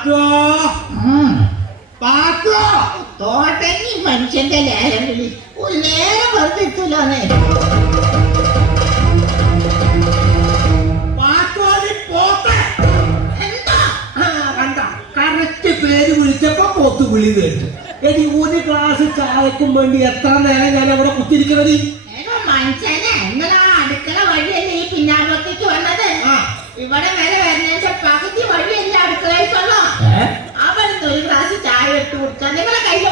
പാത്തോ പാത്തോ തോട്ടങ്ങി മനുഷ്യന്റെ ലേലം വിളി ഒരു നേരം വെറുതെ എത്തൂലോന്നേ പേര് വിളിച്ചപ്പോ പോത്ത് വിളി കേട്ടു. എടി ഒരു ഗ്ലാസ് ചായക്കും വേണ്ടി എത്ര നേരം ഞാൻ അവിടെ കുത്തിരിക്കണത്? മനുഷ്യനെ നിങ്ങളാ അടുക്കള വഴിയല്ലേ ഈ പിന്നാമ്പത്തേക്ക് വന്നത്? ഇവിടെ വരെ വരുന്നതിന്റെ പകുതി വഴിയല്ലേ അടുക്കളയ്ക്കുള്ളൂ ഏ? അവിടുന്ന് ഒരു ഗ്ലാസ് ഇട്ട് കയ്യിൽ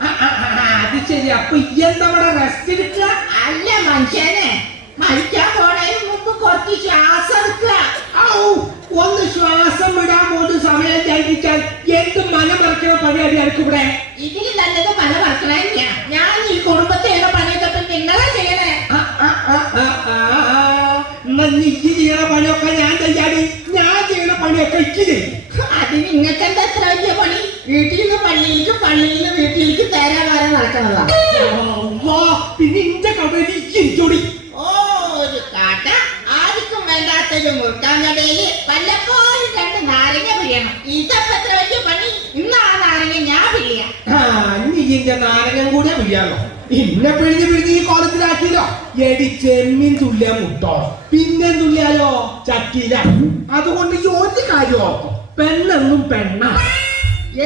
ആ, ആ, ആ, അത് ശരി. അപ്പൊ ഇയെന്തവിടെ റെസ്റ്റ് എടുക്കുക? അല്ല മനുഷ്യനെ മരിക്കാൻ പോണതിന് മുമ്പ് കുറച്ച് ശ്വാസം എടുക്കുക. ഒന്ന് ശ്വാസം വിടാൻ പോലും സമയം കഴിച്ചാൽ എന്ത് മന മറക്കുന്ന പരിപാടി ആയിരിക്കും ഇവിടെ. ഇതിൽ വേണ്ടാത്തൊരു മുട്ടാങ്കടയിൽ വല്ലപ്പോഴും രണ്ട് നാരങ്ങ പിഴിയണം. ഇതപ്പത്ര വലിയ പണി? ഇന്ന് ആ നാരങ്ങ ഞാൻ പിരിയാം ആ നീ ഇന്റെ കൂടെ പിഴിയാണോ ഇന്നെ പിഴിഞ്ഞ് പിഴിഞ്ഞ് ഈ കോലത്തിലാക്കിയല്ലോ. എടി ചെമ്മീൻ തുല്യ മുട്ടോ. പിന്നെ തുല്യാലോ ചക്കില. അതുകൊണ്ട് ഈ ഒരു കാര്യം ഓർക്കും പെണ്ണെന്നും പെണ്ണ.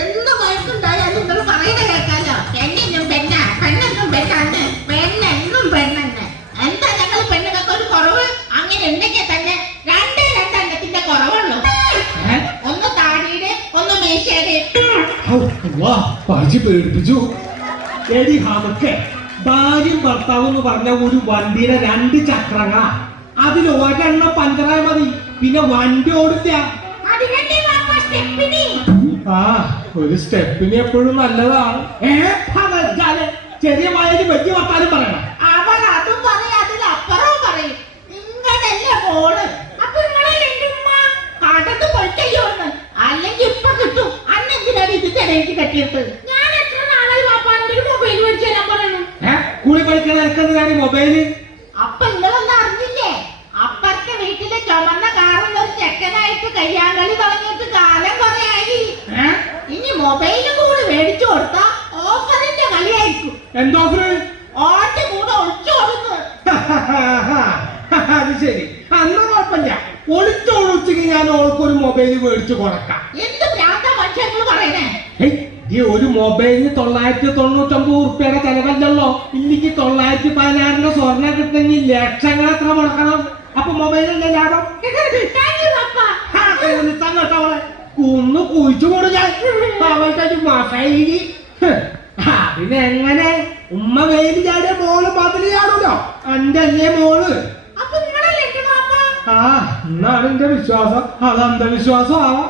എന്ത് വഴക്കുണ്ടായാലും നിങ്ങൾ പറയുന്ന കേൾക്കാലോ പെണ്ണെന്നും പെണ്ണ പെണ്ണെന്നും പെണ്ണാണ് പെണ്ണെന്നും പെണ്ണെന്ന് എന്താ ഞങ്ങൾ പെണ്ണുങ്ങൾക്ക് ഒരു കുറവ് അങ്ങനെ ഉണ്ടെങ്കിൽ തന്നെ? രണ്ട് രണ്ടെണ്ണത്തിന്റെ കുറവുള്ളൂ. ഏ? ഒന്ന് താടിയുടെ ഒന്ന് മേശയുടെ. പേടിപ്പിച്ചു. എടി ഹമക്കെ ഭാര്യയും ഭർത്താവ് എന്ന് പറഞ്ഞ ഒരു വണ്ടിയുടെ രണ്ട് ചക്രങ്ങ അതിൽ ഒരെണ്ണം പഞ്ചറായ മതി പിന്നെ വണ്ടി ഓടില്ല. ആ ഒരു സ്റ്റെപ്പിന് എപ്പോഴും നല്ലതാണ് ചെറിയ വായന് വലിയ വർത്താനം പറയണം അവൾ അതും പറയും അതിലപ്പുറവും പറയും ഇങ്ങനല്ലേ പോണ് അപ്പൊ നിങ്ങളെ എന്റെ ഉമ്മ കടന്ന് പൊയ്ക്കയ്യോന്ന് അല്ലെങ്കിൽ ഇപ്പൊ കിട്ടും അന്നെന്തിനാണ് ഇത് തിരക്കി കെട്ടിയിട്ട് ഞാൻ എത്ര നാളായി വാപ്പാന്റെ ഒരു മൊബൈൽ മേടിച്ചു തരാൻ പറയുന്നു ഏ? കൂലി പഠിക്കണ എനിക്കെന്തിനാണ് മൊബൈൽ അപ്പൊ നിങ്ങളൊന്നും അറിഞ്ഞില്ലേ? അപ്പുറത്തെ വീട്ടിലെ ചുമന്ന കാറിൽ ഒരു ചെക്കനായിട്ട് കയ്യാങ്കളി തുടങ്ങിയിട്ട് കാലം കുറെ ആയി. ഇനി മൊബൈലും കൂടി മേടിച്ചു കൊടുത്താ ഓഫറിന്റെ കളിയായിരിക്കും. എന്തോ ഓന്റെ കൂടെ ഒളിച്ചോടുന്നു അത് ശരി. അന്ന് കുഴപ്പമില്ല. ഒളിച്ചോളിച്ചെങ്കിൽ ഞാൻ ഓൾക്കൊരു മൊബൈൽ മേടിച്ചു കൊടുക്കാം. എന്ത് ഭ്രാന്ത മനുഷ്യങ്ങൾ പറയണേ? ഈ ഒരു മൊബൈലിന് തൊള്ളായിരത്തി തൊണ്ണൂറ്റൊമ്പത് ഉറുപ്പിയുടെ ചെലവല്ലല്ലോ. ഇല്ലെങ്കിൽ തൊള്ളായിരത്തി പതിനാറിന്റെ സ്വർണം കിട്ടണമെങ്കിൽ ലക്ഷങ്ങൾ എത്ര മുടക്കണം? അപ്പൊ മൊബൈലിന്റെ ലാഭം? Thank കുന്ന് കുഴിച്ചു കൊടു ഞാൻ. അവൾക്കൊരു മൊബൈലി. ഹ്, പിന്നെ എങ്ങനെ? ഉമ്മ വെയിൽ ചാടിയ മോൾ പതിൽ ചാടൂലോ എന്റെ അല്ലേ മോൾ? ആ എന്നാണ് എന്റെ വിശ്വാസം. അത് അന്ധവിശ്വാസം ആവാം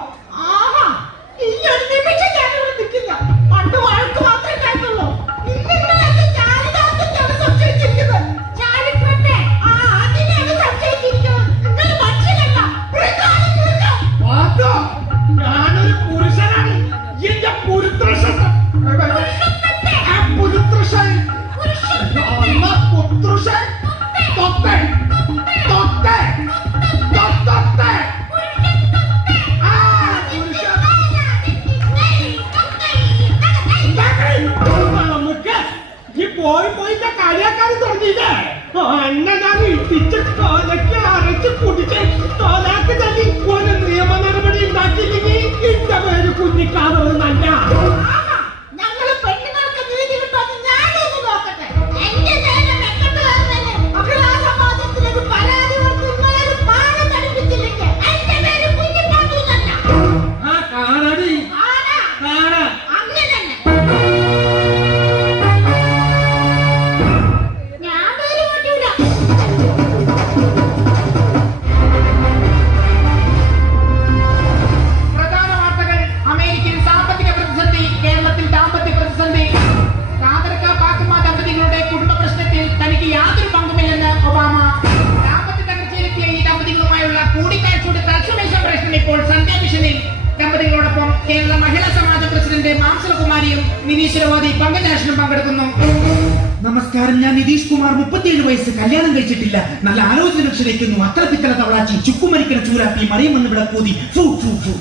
പങ്കജാഷനും പങ്കെടുക്കുന്നു. നമസ്കാരം. ഞാൻ നിതീഷ് കുമാർ മുപ്പത്തിയേഴ് വയസ്സ്. കല്യാണം കഴിച്ചിട്ടില്ല. നല്ല ആലോചന ക്ഷണിക്കുന്നു. അത്ര പിത്തല തവളാച്ചി. ചുക്കുമരിക്കണ ചൂരാപ്പി മറിയമെന്ന് ഇവിടെ കൂതി ഫു, ഫു, ഫു.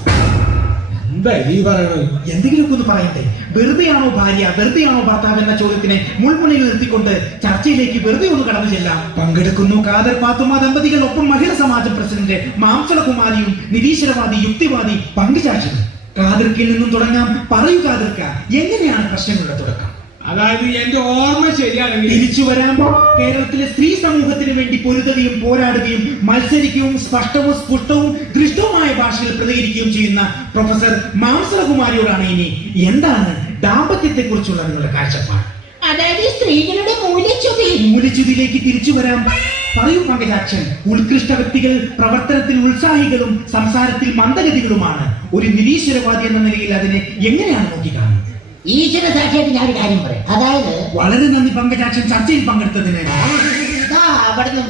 എന്താ ഈ പറയണത്? എന്തെങ്കിലുമൊക്കെ ഒന്ന് പറയട്ടെ വെറുതെയാണോ ഭാര്യ? വെറുതെയാണോ ഭർത്താവ് എന്ന ചോദ്യത്തിനെ മുൾമുനയിൽ നിർത്തിക്കൊണ്ട് ചർച്ചയിലേക്ക് വെറുതെ ഒന്ന് കടന്നു ചെല്ലാം. പങ്കെടുക്കുന്നു കാദർ പാത്തുമ ദമ്പതികൾ ഒപ്പം മഹിള സമാജം പ്രസിഡന്റ് മാംസളകുമാരിയും നിരീശ്വരവാദി യുക്തിവാദി പങ്കുചാച്ചത് കാതിർക്കിൽ നിന്നും തുടങ്ങാം. പറയൂ കാതിർക്ക എങ്ങനെയാണ് പ്രശ്നങ്ങളുടെ തുടക്കം? അതായത് എന്റെ ഓർമ്മ ശരിയാണെങ്കിൽ തിരിച്ചു വരാൻ കേരളത്തിലെ സ്ത്രീ സമൂഹത്തിന് വേണ്ടി പൊരുതുകയും പോരാടുകയും മത്സരിക്കുകയും സ്പഷ്ടവും സ്ഫുഷ്ടവും ദൃഷ്ടവുമായ ഭാഷയിൽ പ്രതികരിക്കുകയും ചെയ്യുന്ന പ്രൊഫസർ മാംസകുമാരിയോടാണ് ഇനി എന്താണ് ദാമ്പത്യത്തെ കുറിച്ചുള്ള നിങ്ങളുടെ കാഴ്ചപ്പാട്? അതായത് സ്ത്രീകളുടെ മൂല്യച്യുതി. മൂല്യച്യുതിയിലേക്ക് തിരിച്ചു വരാം. പറയൂ പങ്കജാക്ഷൻ ഉത്കൃഷ്ട വ്യക്തികൾ പ്രവർത്തനത്തിൽ ഉത്സാഹികളും സംസാരത്തിൽ മന്ദഗതികളുമാണ്. ഒരു നിരീശ്വരവാദി എന്ന നിലയിൽ അതിനെ എങ്ങനെയാണ് നോക്കിക്കാണുന്നത്? ഈശ്വര സാക്ഷിയായിട്ട് ഞാൻ ഒരു കാര്യം പറയാം. അതായത് വളരെ നന്ദി പങ്കജാക്ഷൻ ചർച്ചയിൽ പങ്കെടുത്തതിന്.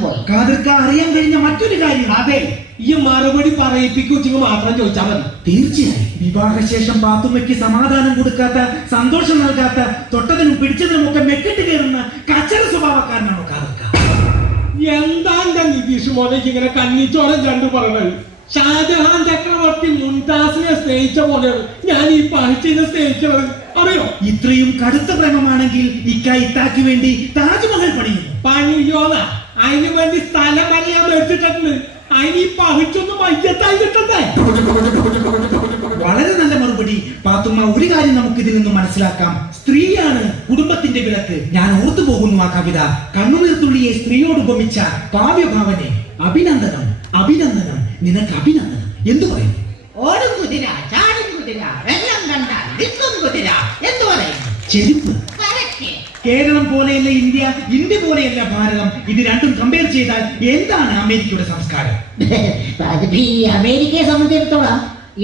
പോയി. കാതിർക്ക അറിയാൻ കഴിഞ്ഞ മറ്റൊരു കാര്യം. അതെ. ഈ മറുപടി പറയിപ്പിക്കുവെച്ചെങ്കിൽ മാത്രം ചോദിച്ചാൽ മതി. തീർച്ചയായും. വിവാഹശേഷം പാത്തുമ്മയ്ക്ക് സമാധാനം കൊടുക്കാത്ത സന്തോഷം നൽകാത്ത തൊട്ടതിനും പിടിച്ചതിനും ഒക്കെ മെക്കിട്ട് കയറുന്ന കച്ചറ സ്വഭാവക്കാരനാണോ കാതർക്ക എന്താ നിതീഷ് മോനെ ഇങ്ങനെ കന്നിച്ചോളം രണ്ടു പറഞ്ഞത് ഷാജഹാൻ ചക്രവർത്തി മുംതാസിനെ സ്നേഹിച്ച പോലെയാണ്. ഞാൻ ഈ പാഴ്ചയെ സ്നേഹിച്ചവർ അറിയോ? ഇത്രയും കടുത്ത പ്രേമമാണെങ്കിൽ ഇക്ക ഇത്താക്ക് വേണ്ടി താജ്മഹൽ പണിയും പണിയോല അതിനു വേണ്ടി സ്ഥലം അറിയാൻ മേടിച്ചിട്ടുണ്ട്. അതിന് ഈ പഹിച്ചൊന്നും മയ്യത്തായി കിട്ടണ്ടേ? വളരെ നല്ല മറുപടി. പാത്തുമ്മ ഒരു കാര്യം നമുക്ക് ഇതിൽ നിന്ന് മനസ്സിലാക്കാം. സ്ത്രീയാണ് കുടുംബത്തിന്റെ വിളക്ക്. ഞാൻ ഓർത്തു പോകുന്നു ആ കവിത. കണ്ണുനീർത്തുള്ളിയെ സ്ത്രീയോട് ഉപമിച്ച കാവ്യഭാവനെ. അഭിനന്ദനം അഭിനന്ദനം. നിനക്ക് അഭിനന്ദനം. എന്തു പറയും? ഓടും കുതിര ചാടും കുതിര വെള്ളം കണ്ടാൽ കുതിര. എന്തു പറയും? ചെരുപ്പ്. കേരളം പോലെയല്ല ഇന്ത്യ ഇന്ത്യ പോലെയല്ല ഭാരതം. ഇത് രണ്ടും കമ്പയർ ചെയ്താൽ എന്താണ് അമേരിക്കയുടെ സംസ്കാരം? ഈ അമേരിക്കയെ സംബന്ധിച്ചിടത്തോളം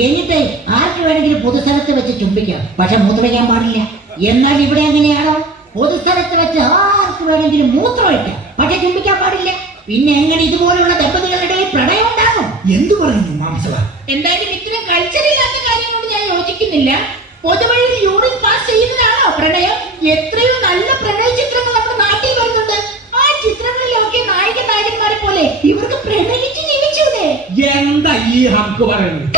എന്നിട്ട് ആർക്ക് വേണമെങ്കിലും പൊതുസ്ഥലത്ത് വെച്ച് ചുംബിക്കാം. പക്ഷെ മൂത്രമൊഴിക്കാൻ പാടില്ല. എന്നാൽ ഇവിടെ എങ്ങനെയാണോ പൊതുസ്ഥലത്ത് വെച്ച് ആർക്ക് വേണമെങ്കിലും മൂത്രമൊഴിക്കാം പക്ഷെ ചുംബിക്കാൻ പാടില്ല. പിന്നെ എങ്ങനെ ഇതുപോലുള്ള ദമ്പതികളുടെ പ്രണയം ഉണ്ടാകും? എന്തു പറയുന്നു എന്തായാലും ഇത്രയും കൾച്ചറില്ലാത്ത കാര്യങ്ങളോട് ഞാൻ യോജിക്കുന്നില്ല. പൊതുവഴിയിൽ യൂറിൻ പാസ് ചെയ്യുന്നതാണോ പ്രണയം? എത്രയോ നല്ല പ്രണയ ചിത്രങ്ങൾ നമ്മുടെ നാട്ടിൽ വരുന്നുണ്ട്. ആ ചിത്രങ്ങളിലൊക്കെ നായിക നായകന്മാരെ പോലെ ഇവർക്ക് പ്രണയിച്ച് ജീവിച്ചൂടെ എന്താ ഈ ഹക്ക് പറയുന്നത്?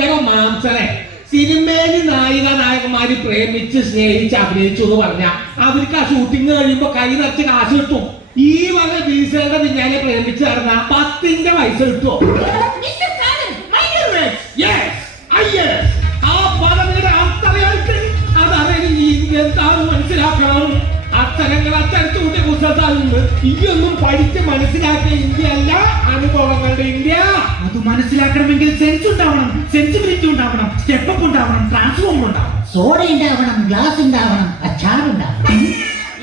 ഞങ്ങൾ മാംസനെ സിനിമയിൽ നായിക നായകന്മാര് പ്രേമിച്ച് സ്നേഹിച്ച് അഭിനയിച്ചു എന്ന് പറഞ്ഞ അവർക്ക് ആ ഷൂട്ടിങ് കഴിയുമ്പോ കൈ നിറച്ച് കാശ് കിട്ടും. ഈ വക ബീസുകളുടെ പിന്നാലെ പ്രേമിച്ച് നടന്ന പത്തിന്റെ പൈസ കിട്ടുമോ ah, ആ പദവിയുടെ അർത്ഥങ്ങൾക്ക് അതറിയാൻ ഈ എന്താണെന്ന് മനസ്സിലാക്കണം. അത്തരങ്ങൾ അത്തരത്ത് കൂട്ടിയ പുസ്തകത്തിൽ നിന്ന് ഈയൊന്നും പഠിച്ച് മനസ്സിലാക്കിയ ഇന്ത്യ അല്ല അനുഭവങ്ങളുടെ ഇന്ത്യ. അത് മനസ്സിലാക്കണമെങ്കിൽ സെൻസ് ഉണ്ടാവണം സെൻസിബിലിറ്റി ഉണ്ടാവണം സ്റ്റെപ്പ് അപ്പ് ഉണ്ടാവണം ട്രാൻസ്ഫോം ഉണ്ടാവണം. സോഡ ഉണ്ടാവണം ഗ്ലാസ് ഉണ്ടാവണം അച്ചാർ ഉണ്ടാവണം.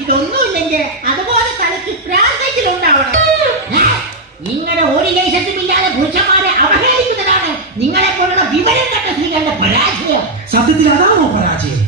ഇതൊന്നും ഇല്ലെങ്കിൽ തലയ്ക്ക് പ്രാന്തെങ്കിലും ഉണ്ടാവണം? നിങ്ങളുടെ ഒരു ലൈസൻസും ഇല്ലാതെ പുരുഷന്മാരെ അവഹേളിക്കുന്നതാണ് നിങ്ങളെ പോലുള്ള വിവരം കണ്ട സ്ത്രീകളുടെ പരാജയം സത്യത്തിൽ അതാണോ പരാജയം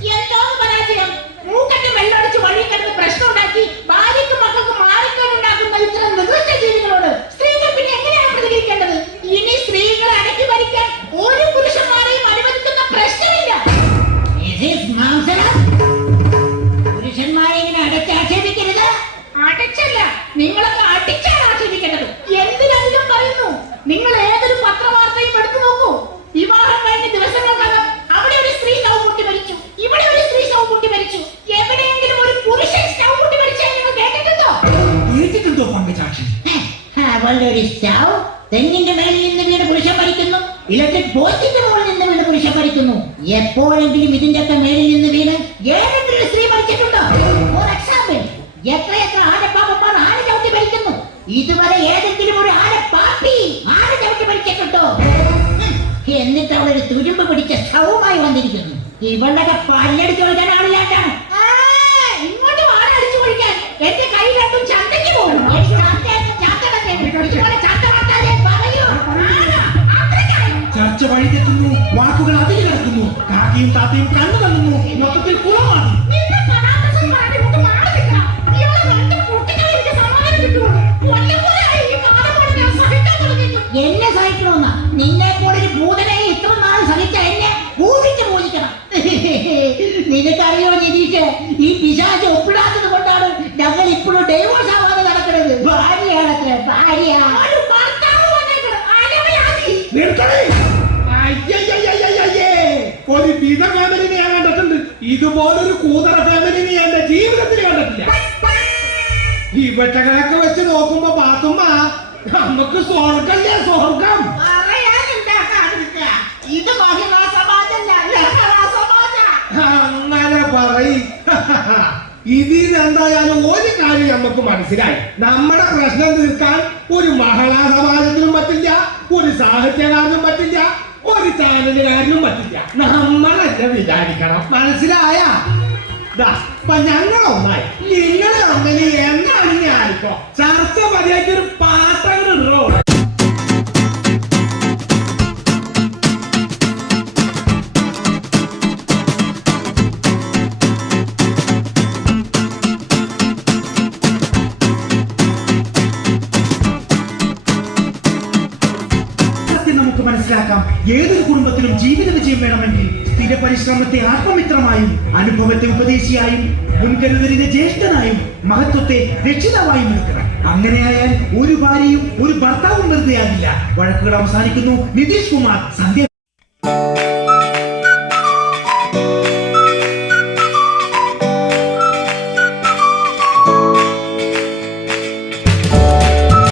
അവളുടെ ഒരു സ്റ്റൗ തെങ്ങിന്റെ മേളിൽ നിന്ന് വീണ് പുരുഷൻ മരിക്കുന്നു. ഇലക്ട്രിക് പോസ്റ്റിന്റെ മുകളിൽ നിന്ന് വീണ് പുരുഷൻ മരിക്കുന്നു. എപ്പോഴെങ്കിലും ഇതിന്റെ ഒക്കെ മേളിൽ നിന്ന് വീണ് ഒരു സ്ത്രീ മരിച്ചിട്ടുണ്ടോ? ഫോർ എക്സാമ്പിൾ എത്ര എത്ര ആനപ്പാപ്പന്മാർ ആന ചവിട്ടി മരിക്കുന്നു. ഇതുവരെ ഏതെങ്കിലും ഒരു ആന പാപ്പി ആന ചവിട്ടി മരിച്ചിട്ടുണ്ടോ? എന്നിട്ട് അവളൊരു തുരുമ്പ് പിടിച്ച സൗമായി വന്നിരിക്കുന്നു. ഇവളുടെ പല്ലടിച്ചു കൊടുക്കാൻ ആളില്ലാണ്ടാണ്. ചർച്ച വഴിതെറ്റുന്നു വാക്കുകൾ അതിൽ കിടക്കുന്നു. കാക്കയും താത്തയും കണ്ണു തള്ളുന്നു. മൊത്തത്തിൽ കുളമാണ്. എന്നെ സഹിക്കണമെന്നാ? നിന്നെ പോലെ ഒരു ഭൂതനെ ഇത്ര നാൾ സഹിച്ച എന്നെ പൂജിച്ച് പൂജിക്കണം നിനക്കറിയോ നിരീക്ഷ ഈ പിശാച് ഒപ്പിടാത്തത് കൊണ്ടാണ് ഞങ്ങൾ ഭാര്യ. ഒരു ഭർത്താവ് വന്നേക്കണ്. ഭാര്യ നിർത്തണേ. ഒരു വിധ ഫാമിലിനെ ഞാൻ കണ്ടിട്ടുണ്ട്. ഇതുപോലൊരു കൂതറ ഫാമിലിനെ ഞാൻ എന്റെ ജീവിതത്തിൽ കണ്ടിട്ടില്ല. ഇവറ്റകളൊക്കെ വെച്ച് നോക്കുമ്പോ പാത്തുമ്മ നമുക്ക് സ്വർഗല്ലേ സ്വർഗം. ഇത് അങ്ങനെ പറയി. ഇതിൽ എന്തായാലും ഒരു കാര്യം നമുക്ക് മനസ്സിലായി. നമ്മുടെ പ്രശ്നം തീർക്കാൻ ഒരു മഹളാ സമാജത്തിനും പറ്റില്ല ഒരു സാഹിത്യകാരനും പറ്റില്ല ഒരു ചാനലുകാരനും പറ്റില്ല. നമ്മളെന്നെ വിചാരിക്കണം. മനസ്സിലായ? അപ്പൊ ഞങ്ങളൊന്നായി നിങ്ങൾ തമ്മിൽ എന്നാണ് ഞാനിപ്പോ ചർച്ച മതിയാക്കി ഇടോ സ്ഥിര ആത്മമിത്രമായും അനുഭവത്തെ ഉപദേശിയായും മുൻകരുതലിന്റെ ജ്യേഷ്ഠനായും മഹത്വത്തെ രക്ഷിതാവായും എടുക്കണം അങ്ങനെയായാൽ ഒരു ഭാര്യയും ഒരു ഭർത്താവും വെറുതെയാകില്ല. വഴക്കുകൾ അവസാനിക്കുന്നു. നിതീഷ് കുമാർ സന്ധ്യ